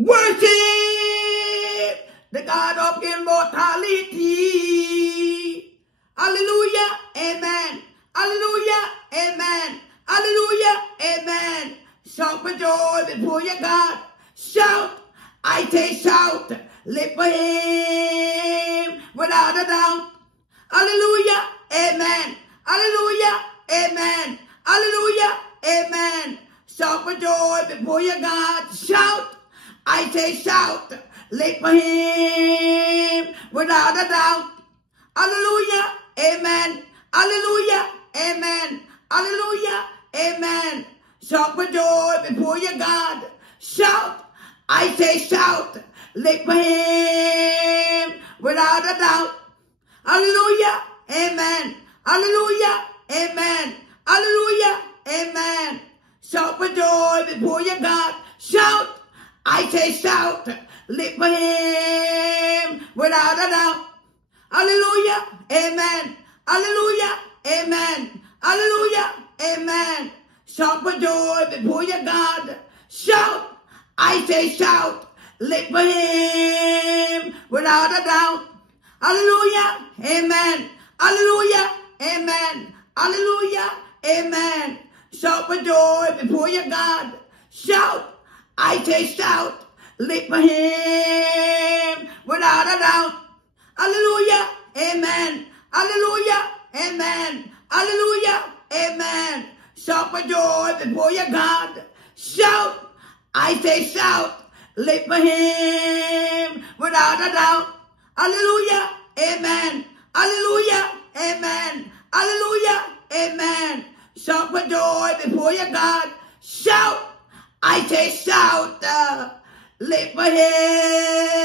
Worship the God of immortality. Hallelujah, amen. Hallelujah, amen. Hallelujah, amen. Shout for joy before your God. Shout, I say shout. Lift for him without a doubt. Hallelujah, amen. Hallelujah, amen. Hallelujah, amen. Shout for joy before your God. Shout, I say shout. Lift for him without a doubt. Hallelujah, amen. Hallelujah, amen. Hallelujah, amen. Shout for joy before your God. Shout, I say shout. Lift for him without a doubt. Hallelujah, amen. Hallelujah, amen. Hallelujah, amen. Shout for joy before your God. Shout, I say shout. Lift for him without a doubt. Hallelujah, amen. Hallelujah, amen. Hallelujah, amen. Shout for joy before your God. Shout, I say shout. Lift for him without a doubt. Hallelujah, amen. Hallelujah, amen. Hallelujah, amen. Shout for joy before your God. Shout, I say shout. Lift for him without a doubt. Hallelujah, amen. Hallelujah, amen. Hallelujah, amen. Shout for joy before your God. Shout, I say shout. Lift for him without a doubt. Hallelujah, amen. Hallelujah, amen. Hallelujah, amen. Shout for joy before your God. Shout, I say shout. Lift for him